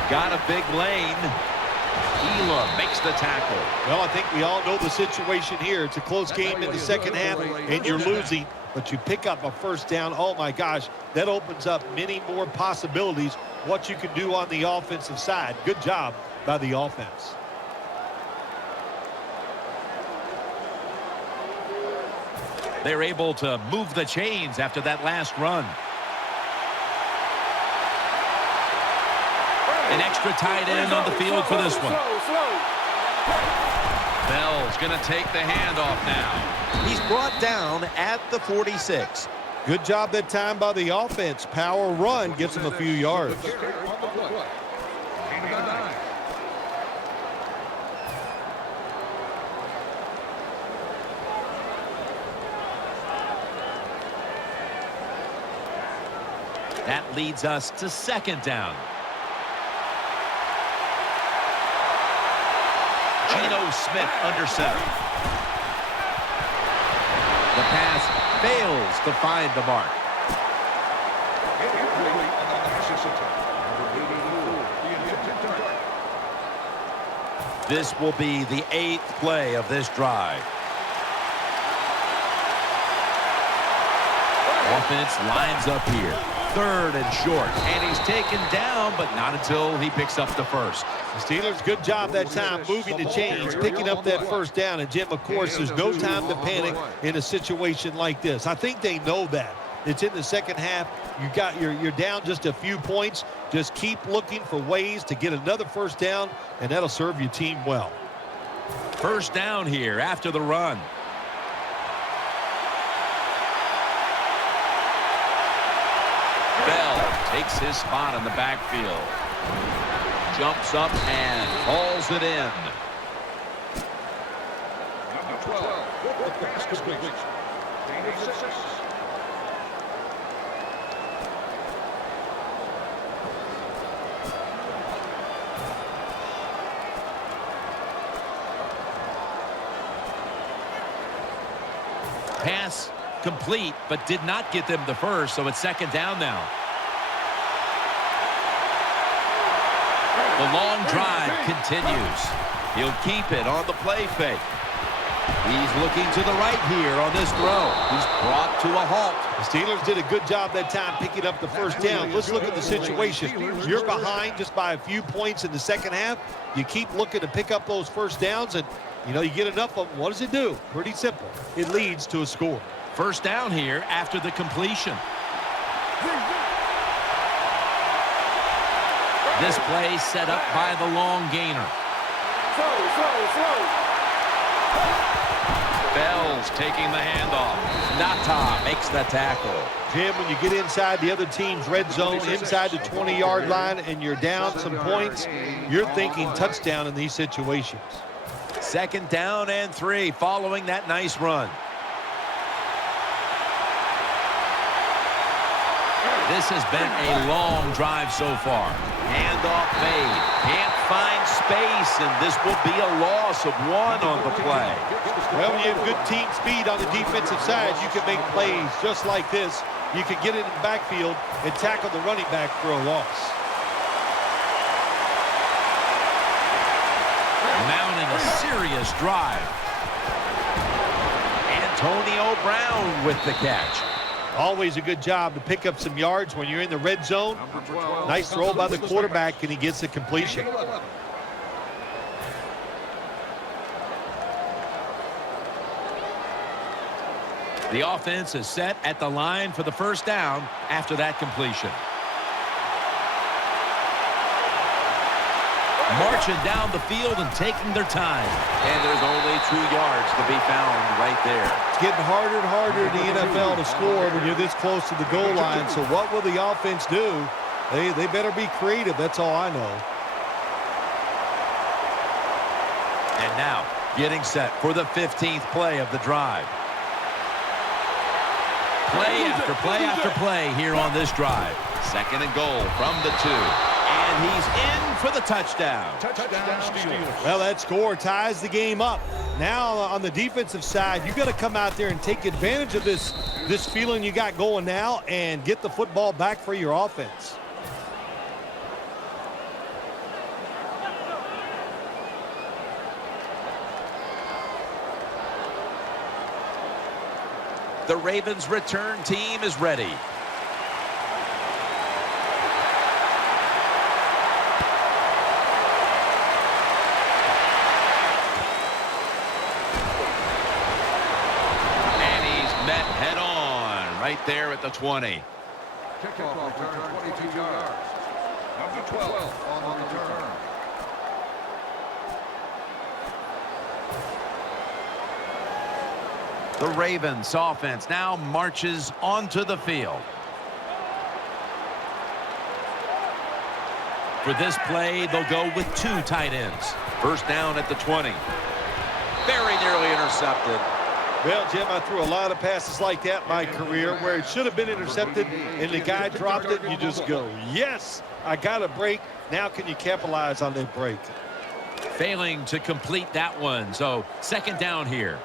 Got a big lane. Elam makes the tackle. Well, I think we all know the situation here. It's a close game in the second half, and you're losing, but you pick up a first down. Oh, my gosh, that opens up many more possibilities, what you can do on the offensive side. Good job by the offense. They're able to move the chains after that last run. An extra tight end on the field for this one. Bell's going to take the handoff now. He's brought down at the 46. Good job that time by the offense. Power run gets him a few yards. That leads us to second down. Geno Smith under center. The pass fails to find the mark. This will be the 8th play of this drive. Offense lines up here. Third and short. And he's taken down, but not until he picks up the first. The Steelers, good job that time moving the chains, picking up that first down. And, Jim, of course, there's no time to panic in a situation like this. I think they know that. It's in the second half. You're down just a few points. Just keep looking for ways to get another first down, and that'll serve your team well. First down here after the run. Bell takes his spot in the backfield. Jumps up and hauls it in. Number 12. The pass complete. Gain of 6. Pass complete, but did not get them the first, so it's second down now. The long drive continues. He'll keep it on the play fake. He's looking to the right here on this throw. He's brought to a halt. The Steelers did a good job that time picking up the first down. Let's look at the situation. You're behind just by a few points in the second half. You keep looking to pick up those first downs, and you know, you get enough of them. What does it do? Pretty simple. It leads to a score. First down here after the completion. This play set up by the long gainer. Bell's taking the handoff. Nata makes the tackle. Jim, when you get inside the other team's red zone, inside the 20-yard line, and you're down some points, you're thinking touchdown in these situations. Second down and 3 following that nice run. This has been a long drive so far. Handoff made. Can't find space, and this will be a loss of 1 on the play. Well, when you have good team speed on the defensive side, you can make plays just like this. You can get it in the backfield and tackle the running back for a loss. Mounting a serious drive. Antonio Brown with the catch. Always a good job to pick up some yards when you're in the red zone. Nice throw by the quarterback, and he gets the completion. The offense is set at the line for the first down after that completion. Marching down the field and taking their time. And there's only 2 yards to be found right there. It's getting harder and harder in the NFL to score when you're this close to the goal line. So what will the offense do? They better be creative. That's all I know. And now getting set for the 15th play of the drive. Play after play after play here on this drive. Second and goal from the 2. And he's in for the touchdown. Touchdown Steelers. Well, that score ties the game up. Now on the defensive side, you've got to come out there and take advantage of this feeling you got going now and get the football back for your offense. The Ravens return team is ready. Right there at the 20. Kickoff return 22 yards. Number 12 on the return. The Ravens offense now marches onto the field. For this play, they'll go with 2 tight ends. First down at the 20. Very nearly intercepted. Well, Jim, I threw a lot of passes like that in my career where it should have been intercepted and the guy dropped it and you just go, yes, I got a break. Now can you capitalize on that break? Failing to complete that one, so second down here.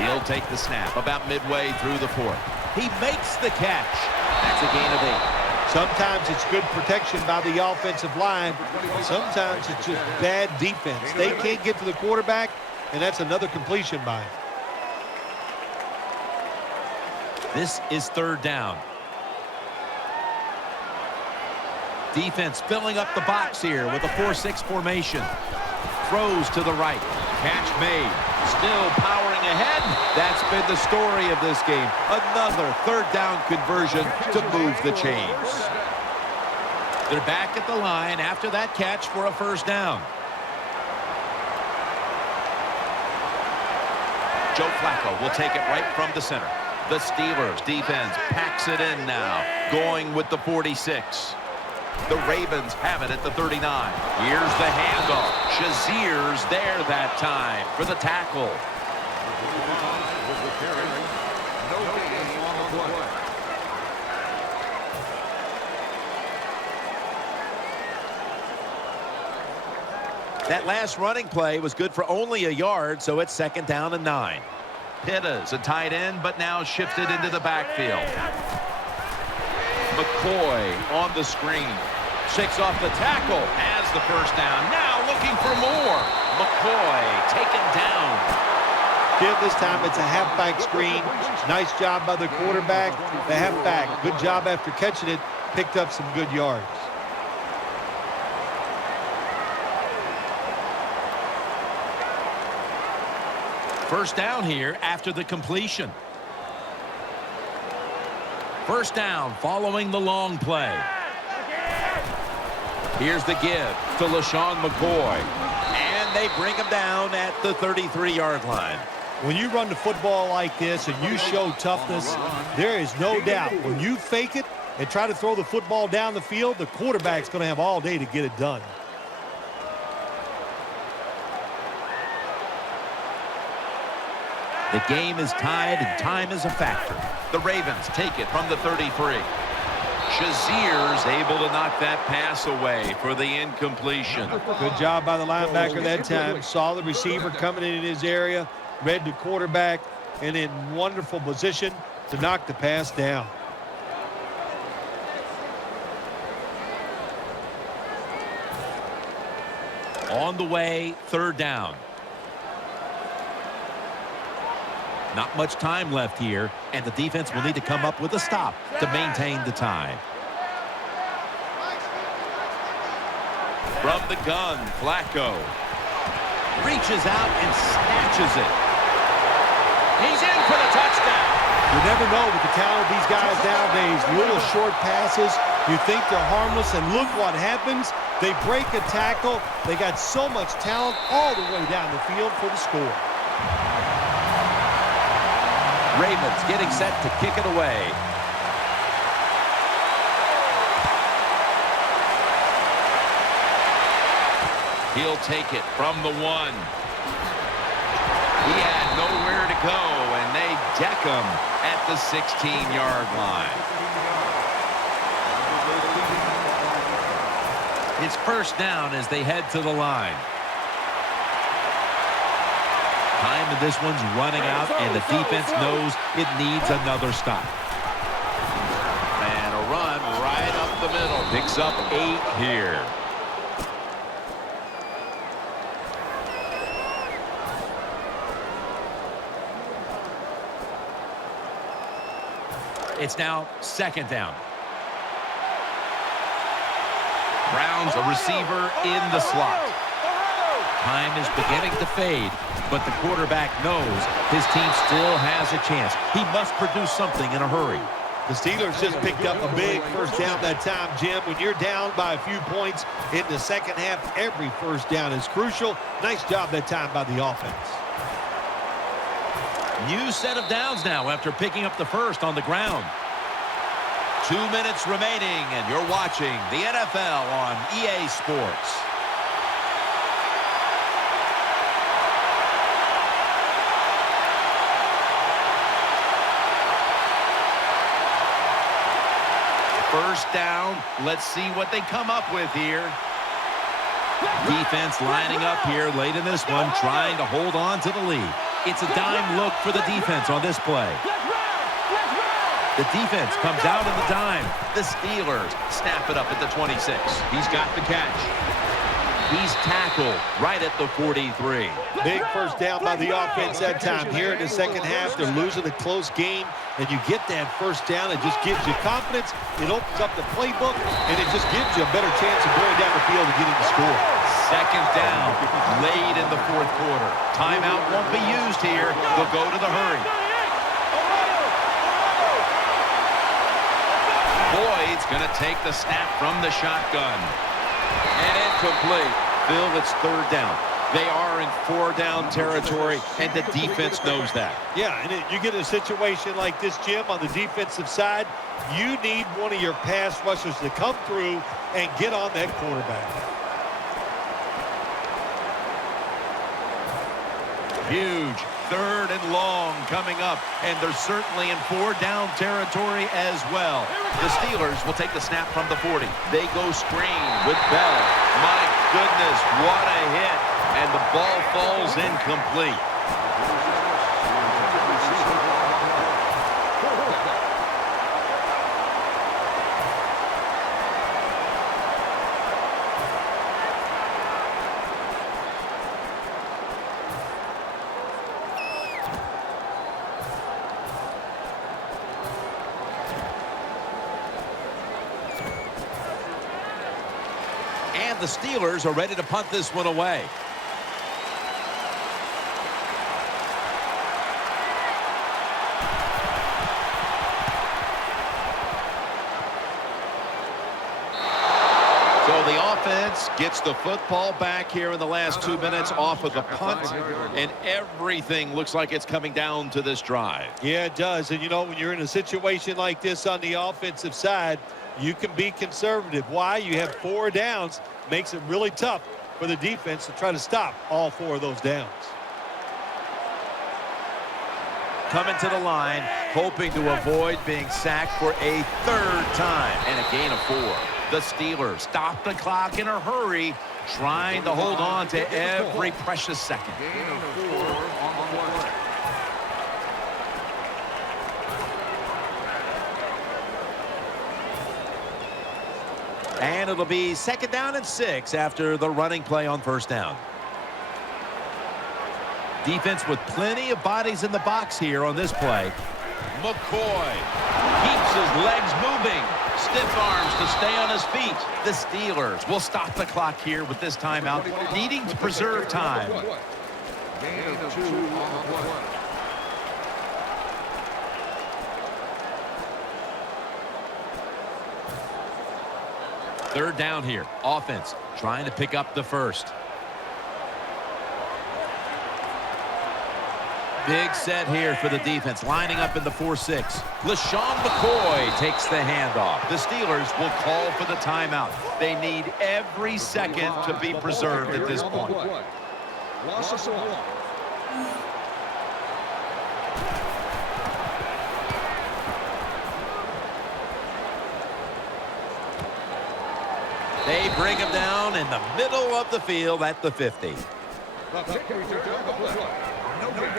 He'll take the snap about midway through the 4th. He makes the catch. That's a gain of 8. Sometimes it's good protection by the offensive line. Sometimes it's just bad defense. They can't get to the quarterback, and that's another completion by him. This is third down. Defense filling up the box here with a 4-6 formation. Throws to the right. Catch made. Still powering ahead. That's been the story of this game. Another third down conversion to move the chains. They're back at the line after that catch for a first down. Joe Flacco will take it right from the center. The Steelers defense packs it in now, going with the 46. The Ravens have it at the 39. Here's the handoff. Shazier's there that time for the tackle. That last running play was good for only a yard, so it's 2nd down and 9. Pitta's a tight end, but now shifted into the backfield. McCoy on the screen. Shakes off the tackle. Has the first down. Now looking for more. McCoy taken down. Jim, this time it's a halfback screen. Nice job by the quarterback. The halfback, good job after catching it. Picked up some good yards. First down here after the completion. First down following the long play. Here's the give to LaShawn McCoy. And they bring him down at the 33-yard line. When you run the football like this and you show toughness, there is no doubt when you fake it and try to throw the football down the field, the quarterback's going to have all day to get it done. The game is tied and time is a factor. The Ravens take it from the 33. Shazier's able to knock that pass away for the incompletion. Good job by the linebacker that time. Saw the receiver coming in his area, read the quarterback, and in wonderful position to knock the pass down. On the way, 3rd down. Not much time left here, and the defense will need to come up with a stop to maintain the tie. From the gun, Flacco. Reaches out and snatches it. He's in for the touchdown. You never know with the talent of these guys nowadays. Little short passes, you think they're harmless, and look what happens. They break a tackle. They got so much talent all the way down the field for the score. Ravens getting set to kick it away. He'll take it from the 1. He had nowhere to go, and they deck him at the 16-yard line. It's first down as they head to the line. Time of this one's running out, and the defense knows it needs another stop. And a run right up the middle. Picks up 8 here. It's now 2nd down. Browns a receiver in the slot. Time is beginning to fade, but the quarterback knows his team still has a chance. He must produce something in a hurry. The Steelers just picked up a big first down that time, Jim. When you're down by a few points in the second half, every first down is crucial. Nice job that time by the offense. New set of downs now after picking up the first on the ground. 2 minutes remaining, and you're watching the NFL on EA Sports. First down. Let's see what they come up with here. Defense lining up here late in this one, trying to hold on to the lead. It's a dime look for the defense on this play. The defense comes out in the dime. The Steelers snap it up at the 26. He's got the catch. He's tackled right at the 43. Big first down by the offense that time. Here in the second half, they're losing a close game, and you get that first down. It just gives you confidence. It opens up the playbook, and it just gives you a better chance of going down the field and getting the score. 2nd down, late in the 4th quarter. Timeout won't be used here. They'll go to the hurry. Boyd's going to take the snap from the shotgun. And incomplete. Phil, it's third down. They are in four-down territory, and the defense knows that. Yeah, and you get a situation like this, Jim, on the defensive side, you need one of your pass rushers to come through and get on that quarterback. Huge third and long coming up, and they're certainly in four-down territory as well. The Steelers will take the snap from the 40. They go screen with Bell. My goodness, what a hit, and the ball falls incomplete. And the Steelers are ready to punt this one away. So the offense gets the football back here in the last 2 minutes off of the punt, and everything looks like it's coming down to this drive. Yeah, it does. And, you know, when you're in a situation like this on the offensive side, you can be conservative. Why? You have 4 downs. Makes it really tough for the defense to try to stop all 4 of those downs. Coming to the line, hoping to avoid being sacked for a third time. And a gain of 4. The Steelers stop the clock in a hurry, trying to hold on to every precious second. Gain of 4 on the play. And it'll be 2nd down and 6 after the running play on first down. Defense with plenty of bodies in the box here on this play. McCoy keeps his legs moving. Stiff arms to stay on his feet. The Steelers will stop the clock here with this timeout, needing to preserve time. Gain of 2 on the play. Third down here. Offense trying to pick up the first. Big set here for the defense, lining up in the 4-6. LeSean McCoy takes the handoff. The Steelers will call for the timeout. They need every second to be preserved at this point. Loss of 1. They bring him down in the middle of the field at the 50. The kick return on the play. No gain.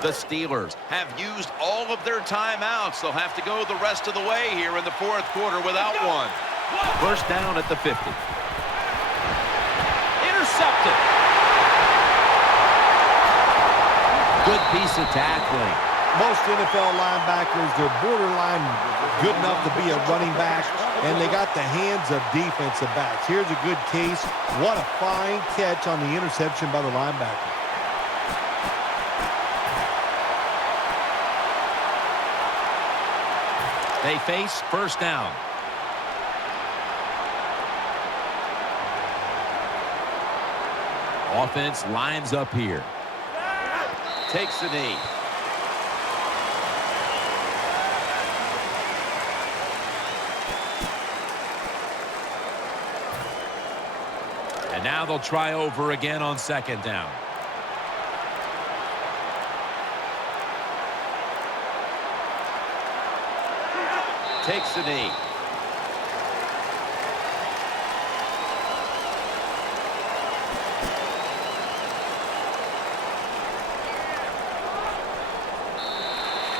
The Steelers have used all of their timeouts. They'll have to go the rest of the way here in the 4th quarter without one. First down at the 50. Intercepted. Good piece of tackling. Most NFL linebackers, they're borderline good enough to be a running back, and they got the hands of defensive backs. Here's a good case. What a fine catch on the interception by the linebacker. They face first down. Offense lines up here. Takes the knee. And now they'll try over again on 2nd down. Takes the knee.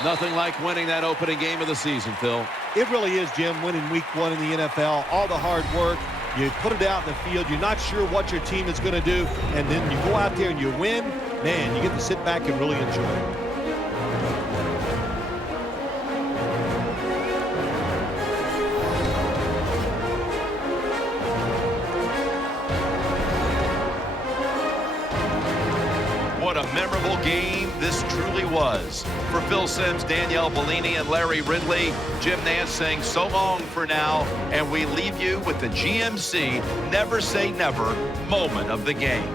Nothing like winning that opening game of the season, Phil. It really is, Jim, winning week 1 in the NFL. All the hard work, You put it out in the field. You're not sure what your team is going to do. And then you go out there and you win. Man, you get to sit back and really enjoy it. What a memorable game this truly was. For Phil Simms, Danielle Bellini, and Larry Ridley, Jim Nance saying so long for now, and we leave you with the GMC Never Say Never moment of the game.